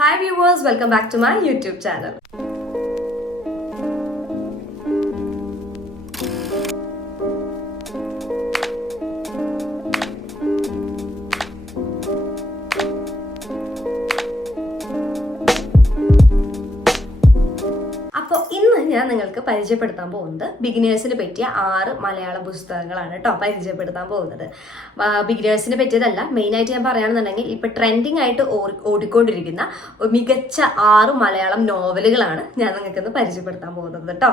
Hi viewers, welcome back to my YouTube channel. അപ്പോൾ ഇന്ന് ഞാൻ നിങ്ങൾക്ക് പരിചയപ്പെടുത്താൻ പോകുന്നത് ബിഗിനേഴ്സിന് പറ്റിയ 6 മലയാളം പുസ്തകങ്ങളാണ് കേട്ടോ പരിചയപ്പെടുത്താൻ പോകുന്നത്. ബിഗിനേഴ്സിന് പറ്റിയതല്ല, മെയിനായിട്ട് ഞാൻ പറയുകയാണെന്നുണ്ടെങ്കിൽ ഇപ്പോൾ ട്രെൻഡിങ് ആയിട്ട് ഓടിക്കൊണ്ടിരിക്കുന്ന മികച്ച 6 മലയാളം നോവലുകളാണ് ഞാൻ നിങ്ങൾക്കിന്ന് പരിചയപ്പെടുത്താൻ പോകുന്നത് കേട്ടോ.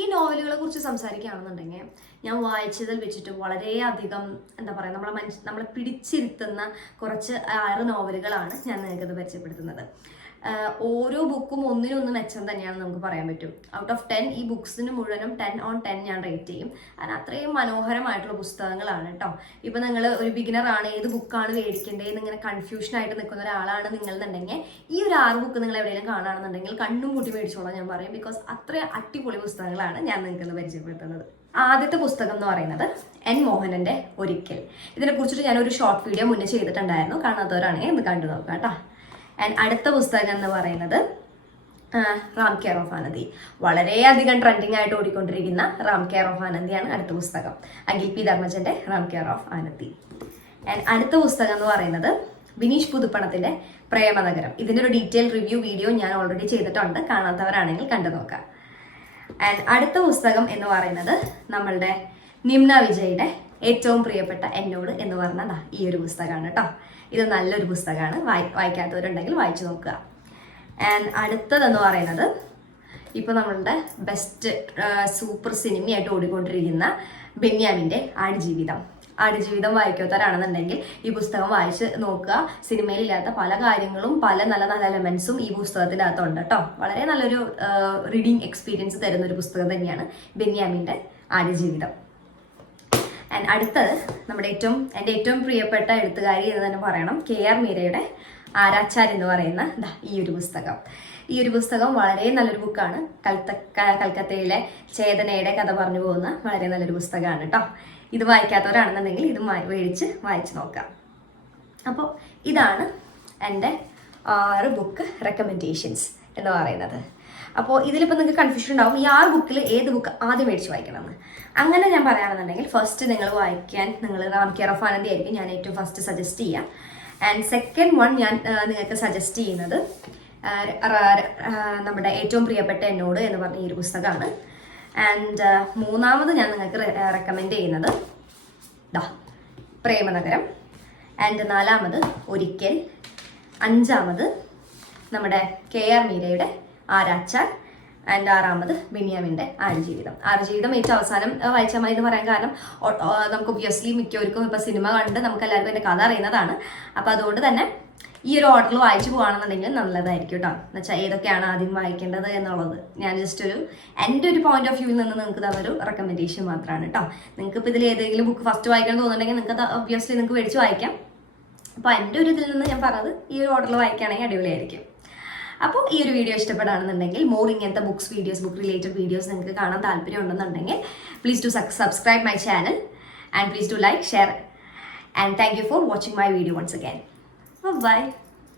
ഈ നോവലുകളെ കുറിച്ച് സംസാരിക്കുകയാണെന്നുണ്ടെങ്കിൽ ഞാൻ വായിച്ചതിൽ വെച്ചിട്ട് വളരെയധികം എന്താ പറയുക നമ്മളെ പിടിച്ചിരുത്തുന്ന കുറച്ച് 6 നോവലുകളാണ് ഞാൻ നിങ്ങൾക്കിത് പരിചയപ്പെടുത്തുന്നത്. ഓരോ ബുക്കും ഒന്നിനൊന്ന് മെച്ചം തന്നെയാണ് നമുക്ക് പറയാൻ പറ്റും. ഔട്ട് ഓഫ് 10 ഈ ബുക്സിന് മുഴുവനും 10/10 ഞാൻ റേറ്റ് ചെയ്യും. കാരണം അത്രയും മനോഹരമായിട്ടുള്ള പുസ്തകങ്ങളാണ് കേട്ടോ. ഇപ്പം നിങ്ങൾ ഒരു ബിഗിനർ ആണ്, ഏത് ബുക്കാണ് മേടിക്കേണ്ടതെന്ന് ഇങ്ങനെ കൺഫ്യൂഷൻ ആയിട്ട് നിൽക്കുന്ന ഒരാളാണ് നിങ്ങളെന്നുണ്ടെങ്കിൽ ഈ ഒരു 6 ബുക്ക് നിങ്ങൾ എവിടെയെങ്കിലും കാണുകയാണെന്നുണ്ടെങ്കിൽ കണ്ണും കൂട്ടി മേടിച്ചോളാം ഞാൻ പറയും. ബിക്കോസ് അത്രയും അടിപൊളി പുസ്തകങ്ങളാണ് ഞാൻ നിങ്ങൾക്ക് പരിചയപ്പെടുത്തുന്നത്. ആദ്യത്തെ പുസ്തകം എന്ന് പറയുന്നത് എൻ മോഹനന്റെ ഒരിക്കൽ. ഇതിനെ കുറിച്ചിട്ട് ഞാനൊരു ഷോർട്ട് വീഡിയോ മുന്നേ ചെയ്തിട്ടുണ്ടായിരുന്നു, കാണാത്തവരാണെങ്കിൽ ഒന്ന് കണ്ടു നോക്കാം കേട്ടോ. ആൻഡ് അടുത്ത പുസ്തകം എന്ന് പറയുന്നത് റാം കെയർ ഓഫ് ആനന്ദി. വളരെയധികം ട്രെൻഡിങ് ആയിട്ട് ഓടിക്കൊണ്ടിരിക്കുന്ന റാം കെയർ ഓഫ് ആനന്ദിയാണ് അടുത്ത പുസ്തകം. അഖിൽ പി ധർമ്മജന്റെ Ram care of Anandi. And അടുത്ത പുസ്തകം എന്ന് പറയുന്നത് ബിനീഷ് പുതുപ്പണത്തിന്റെ പ്രേമനഗരം. ഇതിന്റെ ഒരു ഡീറ്റെയിൽ റിവ്യൂ വീഡിയോ ഞാൻ ഓൾറെഡി ചെയ്തിട്ടുണ്ട്, കാണാത്തവരാണെങ്കിൽ കണ്ടു നോക്കാം. ആൻഡ് അടുത്ത പുസ്തകം എന്ന് പറയുന്നത് നമ്മളുടെ നിമ്ന വിജയുടെ ഏറ്റവും പ്രിയപ്പെട്ട എന്നോട് എന്ന് പറഞ്ഞതാ ഈ ഒരു പുസ്തകമാണ് കേട്ടോ. ഇത് നല്ലൊരു പുസ്തകമാണ്, വായിക്കാത്തവരുണ്ടെങ്കിൽ വായിച്ചു നോക്കുക. ആൻഡ് അടുത്തതെന്ന് പറയുന്നത് ഇപ്പോൾ നമ്മളുടെ ബെസ്റ്റ് സൂപ്പർ സിനിമയായിട്ട് ഓടിക്കൊണ്ടിരിക്കുന്ന ബെന്യാമിൻ്റെ ആടുജീവിതം വായിക്കാത്തവരാണെന്നുണ്ടെങ്കിൽ ഈ പുസ്തകം വായിച്ച് നോക്കുക. സിനിമയിലില്ലാത്ത പല കാര്യങ്ങളും പല നല്ല നല്ല എലമെന്റ്സും ഈ പുസ്തകത്തിൻ്റെ അകത്തുണ്ട് കേട്ടോ. വളരെ നല്ലൊരു റീഡിങ് എക്സ്പീരിയൻസ് തരുന്ന ഒരു പുസ്തകം തന്നെയാണ് ബെന്യാമിൻ്റെ ആടുജീവിതം. ആൻഡ് അടുത്തത് എൻ്റെ ഏറ്റവും പ്രിയപ്പെട്ട എഴുത്തുകാരി എന്ന് തന്നെ പറയണം, KR മീരയുടെ ആരാച്ചാർ എന്ന് പറയുന്ന ഈ ഒരു പുസ്തകം വളരെ നല്ലൊരു ബുക്കാണ്. കൽക്കത്തയിലെ ചേതനയുടെ കഥ പറഞ്ഞു പോകുന്ന വളരെ നല്ലൊരു പുസ്തകമാണ് കേട്ടോ. ഇത് വായിക്കാത്തവരാണെന്നുണ്ടെങ്കിൽ ഇത് മേടിച്ച് വായിച്ചു നോക്കാം. അപ്പോൾ ഇതാണ് എൻ്റെ 6 ബുക്ക് റെക്കമെൻഡേഷൻസ് എന്ന് പറയുന്നത്. അപ്പോൾ ഇതിലിപ്പോൾ നിങ്ങൾക്ക് കൺഫ്യൂഷൻ ഉണ്ടാവും, ഈ 6 ബുക്കിൽ ഏത് ബുക്ക് ആദ്യം മേടിച്ച് വായിക്കണമെന്ന്. അങ്ങനെ ഞാൻ പറയുകയാണെന്നുണ്ടെങ്കിൽ ഫസ്റ്റ് നിങ്ങൾ റാം കെയർ ഓഫ് ആനന്ദി ആയിരിക്കും ഞാൻ ഏറ്റവും ഫസ്റ്റ് സജസ്റ്റ് ചെയ്യുക. ആൻഡ് സെക്കൻഡ് വൺ ഞാൻ നിങ്ങൾക്ക് സജസ്റ്റ് ചെയ്യുന്നത് നമ്മുടെ ഏറ്റവും പ്രിയപ്പെട്ട എന്നോട് എന്ന് പറഞ്ഞ ഈ ഒരു പുസ്തകമാണ്. ആൻഡ് മൂന്നാമത് ഞാൻ നിങ്ങൾക്ക് റെക്കമെൻഡ് ചെയ്യുന്നത് പ്രേമനഗരം. ആൻഡ് 4ാമത് ഒരിക്കൽ. 5ാമത് നമ്മുടെ KR മീരയുടെ ആരാച്ചാർ. ആൻഡ് 6ാമത് ബെന്യാമിൻ്റെ ആടുജീവിതം ഏറ്റവും അവസാനം വായിച്ചാൽ മതി എന്ന് പറയാൻ കാരണം നമുക്ക് ഒബ്വിയസ്ലി മിക്കവർക്കും ഇപ്പോൾ സിനിമ കണ്ട് നമുക്ക് എല്ലാവർക്കും എൻ്റെ കഥ അറിയുന്നതാണ്. അപ്പോൾ അതുകൊണ്ട് തന്നെ ഈ ഒരു ഓർഡറിൽ വായിച്ചു പോകുകയാണെന്നുണ്ടെങ്കിൽ നല്ലതായിരിക്കും കേട്ടോ. എന്നുവെച്ചാൽ ഏതൊക്കെയാണ് ആദ്യം വായിക്കേണ്ടത് എന്നുള്ളത് ഞാൻ ജസ്റ്റ് എൻ്റെ ഒരു പോയിന്റ് ഓഫ് വ്യൂവിൽ നിന്ന് നിങ്ങൾക്ക് തന്നൊരു റെക്കമെൻഡേഷൻ മാത്രമാണ് കേട്ടോ. നിങ്ങൾക്ക് ഇപ്പോൾ ഇതിൽ ഏതെങ്കിലും ബുക്ക് ഫസ്റ്റ് വായിക്കണം തോന്നുന്നുണ്ടെങ്കിൽ നിങ്ങൾക്ക് ഒബ്വിയസ്ലി നിങ്ങൾക്ക് മേടിച്ച് വായിക്കാം. അപ്പോൾ എൻ്റെ ഒരു ഇതിൽ നിന്ന് ഞാൻ പറഞ്ഞത് ഈ ഒരു ഓർഡറിൽ വായിക്കുകയാണെങ്കിൽ അടിപൊളിയായിരിക്കും. അപ്പോൾ ഈ ഒരു വീഡിയോ ഇഷ്ടപ്പെടുകയാണെന്നുണ്ടെങ്കിൽ ഇങ്ങനത്തെ ബുക്ക് റിലേറ്റഡ് വീഡിയോസ് നിങ്ങൾക്ക് കാണാൻ താല്പര്യം ഉണ്ടെന്നുണ്ടെങ്കിൽ please to subscribe my channel and please to like, share and thank you for watching my video once again. By.